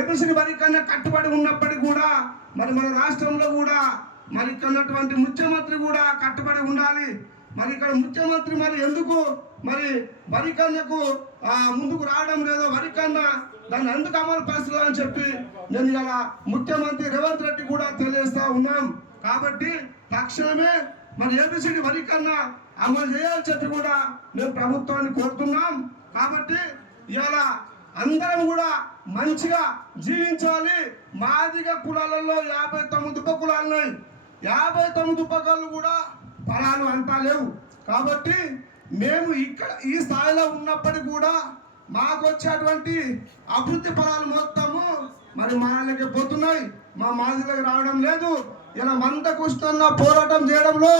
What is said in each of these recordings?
A B C D వర్గీకరణ కట్టుబడి ఉన్నప్పటికీ కూడా మరి మన రాష్ట్రంలో కూడా మరి ఇక్కడ ముఖ్యమంత్రి కూడా కట్టుబడి ఉండాలి. మరి ఇక్కడ ముఖ్యమంత్రి మరి ఎందుకు మరి వర్గీకరణకు ముందుకు రావడం లేదో, వర్గీకరణ దాన్ని ఎందుకు అమలు పరుస్తుందని చెప్పి నేను ఇలా ముఖ్యమంత్రి రేవంత్ రెడ్డి కూడా తెలియజేస్తా ఉన్నాం. కాబట్టి తక్షణమే మరి ఏబిసిడి వర్గీకరణ అమలు చేయాలని చెప్పి కూడా మేము ప్రభుత్వాన్ని కోరుతున్నాం. కాబట్టి ఇలా అందరం కూడా మంచిగా జీవించాలి. మాదిగ కులాలలో 59 ఉపకులాలు ఉన్నాయి. 59 ఉపకులాలు కూడా ఫలాలు అంతా లేవు. కాబట్టి మేము ఇక్కడ ఈ స్థాయిలో ఉన్నప్పటికీ కూడా మాకు వచ్చేటువంటి అభివృద్ధి ఫలాలు మొత్తము మరి మాలకి పోతున్నాయి, మా మాదిగలకు రావడం లేదు. ఇలా మందకృష్ణ పోరాటం చేయడంలో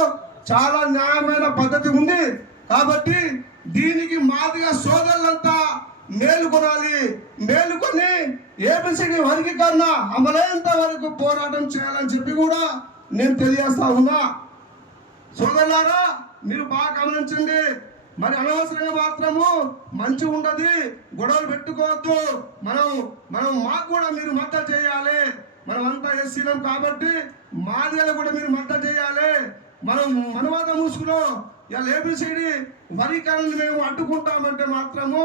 చాలా న్యాయమైన పద్ధతి ఉంది. కాబట్టి దీనికి మాదిగ సోదరులంతా మేలుకొనాలి. మేలుకొని ఏబిసిడి వర్గీకరణ అమలైనంత వరకు పోరాటం చేయాలని చెప్పి కూడా నేను తెలియజేస్తా ఉన్నా. సోదరులారా, మీరు బాగా గమనించండి. మరి అనవసరంగా మాత్రము మంచి ఉండదు, గొడవలు పెట్టుకోవద్దు. మనం మాకు కూడా మీరు మద్దతు చేయాలి. మనం అంతా ఎస్సీలం కాబట్టి మాదిగలు కూడా మీరు మద్దతు చేయాలి. మనం మనవాద మూసుకులో ఇలా ఏబిసిడి వర్గీకరణ మేము అడ్డుకుంటామంటే మాత్రము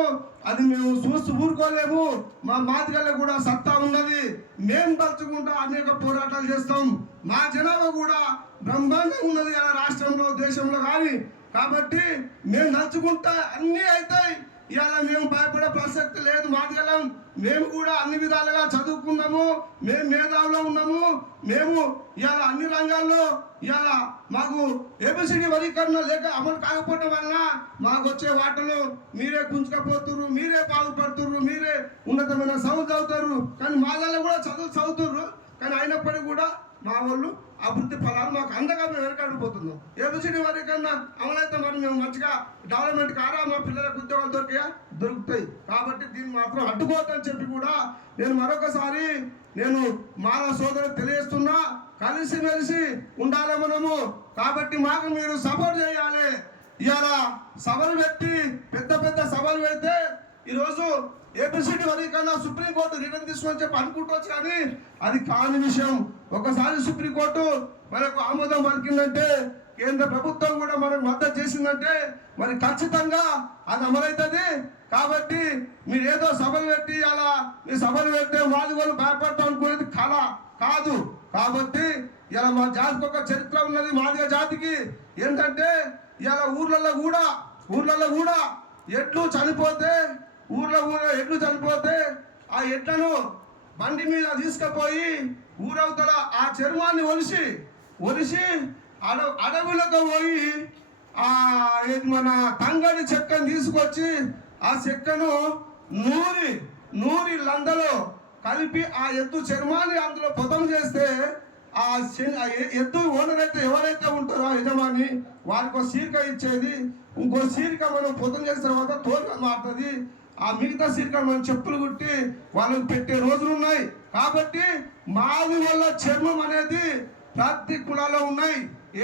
అది మేము చూస్తూ ఊరుకోలేము. మా మాదిగల్లో కూడా సత్తా ఉన్నది. మేము తలుచుకుంటా అనేక పోరాటాలు చేస్తాం. మా జనాభా కూడా బ్రహ్మాండంగా ఉన్నది ఇలా రాష్ట్రంలో, దేశంలో కానీ. కాబట్టి మేము నడుచుకుంటా అన్నీ అవుతాయి. ఇవాళ మేము భయపడే ప్రసక్తి లేదు. మాదిగలం మేము కూడా అన్ని విధాలుగా చదువుకున్నాము, మేము మేధావులో ఉన్నాము. మేము ఇవాళ అన్ని రంగాల్లో ఇవాళ మాకు ఏబిసిడి వర్గీకరణ లేక అమలు కాకపోవడం వలన మాకు వచ్చే వాటలు మీరే గుంజుకపోతుర్రు, మీరే బాగుపడుతుర్రు, మీరే ఉన్నతమైన చదువు చదువుతారు. కానీ మాదాల్లో కూడా చదువుతుర్రు. కానీ అయినప్పటికీ కూడా మా వాళ్ళు అభివృద్ధి ఫలాలు మాకు అందగా మేము వెనకాడిపోతున్నాం. ఏబిసిడి వర్గీకరణ అమలైతే మరి మేము మంచిగా డెవలప్మెంట్ కారా, మా పిల్లలకు ఉద్యోగాలు దొరుకుతాయి. కాబట్టి దీన్ని మాత్రం అడ్డుకోవద్దని చెప్పి కూడా నేను మరొకసారి మాల సోదరులు తెలియజేస్తున్నా. కలిసిమెలిసి ఉండాలి మనము. కాబట్టి మాకు మీరు సపోర్ట్ చేయాలి. ఇవాళ సభలు పెట్టి పెద్ద సభలు పెడితే ఈరోజు ఏబిసిడి వర్గీకరణ సుప్రీంకోర్టు రిటర్న్ తీసుకొని చెప్పి అనుకుంటవచ్చు, కానీ అది కాని విషయం. ఒకసారి సుప్రీంకోర్టు మనకు ఆమోదం పలికిందంటే, కేంద్ర ప్రభుత్వం కూడా మనకు మద్దతు చేసిందంటే మరి ఖచ్చితంగా అది అమలవుతుంది. కాబట్టి మీరు ఏదో సభలు పెట్టి అలా మీ సభలు పెడితే వాళ్ళు భయపడతాం అనుకునేది కళ కాదు. కాబట్టి ఇలా మా జాతికి ఒక చరిత్ర ఉన్నది. మాదిగ జాతికి ఏంటంటే ఇలా ఊర్లలో కూడా ఎడ్లు చనిపోతే ఎడ్లు చనిపోతే ఆ ఎడ్లను బండి మీద తీసుకుపోయి ఊరవతల ఆ చర్మాన్ని ఒలిసి అడవులకు పోయి మన తంగడి చెక్కను తీసుకొచ్చి ఆ చెక్కను నూరి లందలో కలిపి ఆ ఎద్దు చర్మాన్ని అందులో పొతం చేస్తే ఆ ఎద్దు ఓనర్ అయితే ఎవరైతే ఉంటారో యజమాని వారికి ఒక సీరిక ఇచ్చేది. ఇంకో సీరిక మనం పొతం చేసిన తర్వాత తోలుగా మారుతుంది. ఆ మిగతా సీరిక మనం చెప్పులు కుట్టి వాళ్ళకి పెట్టే రోజులు ఉన్నాయి. కాబట్టి మాది వల్ల చర్మం అనేది ప్రతి కులాల్లో ఉన్నాయి.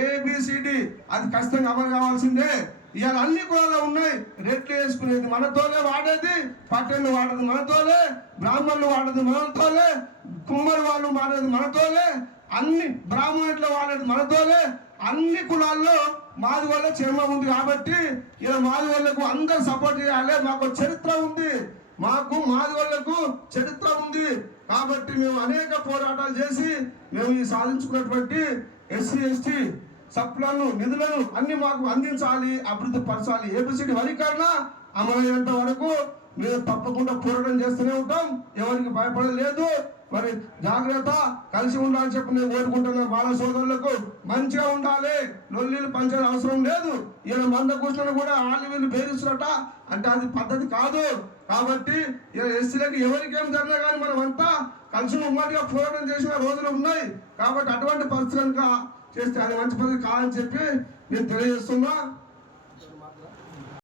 ఏబిసిడి అది ఖచ్చితంగా అమలు కావాల్సిందే. ఇవాళ అన్ని కులాల్లో ఉన్నాయి. రెట్లు వేసుకునేది మనతోలే, వాడేది పట్టణులు వాడేది మనతోలే, బ్రాహ్మణులు వాడేది మనతోలే, కుమ్మరి వాళ్ళు వాడేది మనతోలే, అన్ని బ్రాహ్మణులు వాడేది మనతోలే. అన్ని కులాల్లో మాది వల్ల చర్మం ఉంది. కాబట్టి ఇలా మాది వాళ్ళకు అందరు సపోర్ట్ చేయాలి. మాకు చరిత్ర ఉంది, మాది వాళ్ళకు చరిత్ర ఉంది. కాబట్టి మేము అనేక పోరాటాలు చేసి మేము ఈ సాధించుకున్నటువంటి ఎస్సీ ఎస్టీ సప్లను నిధులను అన్ని మాకు అందించాలి, అభివృద్ధి పరచాలి. ఏబిసిడి వర్గీకరణ అమలైనంత వరకు మేము తప్పకుండా పోరాటం చేస్తూనే ఉంటాం. ఎవరికి భయపడలేదు. మరి జాగ్రత్త, కలిసి ఉండాలని చెప్పి నేను కోరుకుంటున్నా. బాల సోదరులకు మంచిగా ఉండాలి, లొల్లీలు పంచే అవసరం లేదు. ఇలా మంద కూర్చొని కూడా వీళ్ళు బేరిస్తున్నట అంటే అది పద్ధతి కాదు. కాబట్టి ఇలా ఎస్సీలకు ఎవరికి ఏం జరిగినా కానీ మనం అంతా కలిసి ఉమ్మడిగా పోరాటం చేసిన రోజులు ఉన్నాయి. కాబట్టి అటువంటి పరిస్థితులను చేస్తే అది మంచి పద్ధతి కాదని చెప్పి నేను తెలియజేస్తున్నా.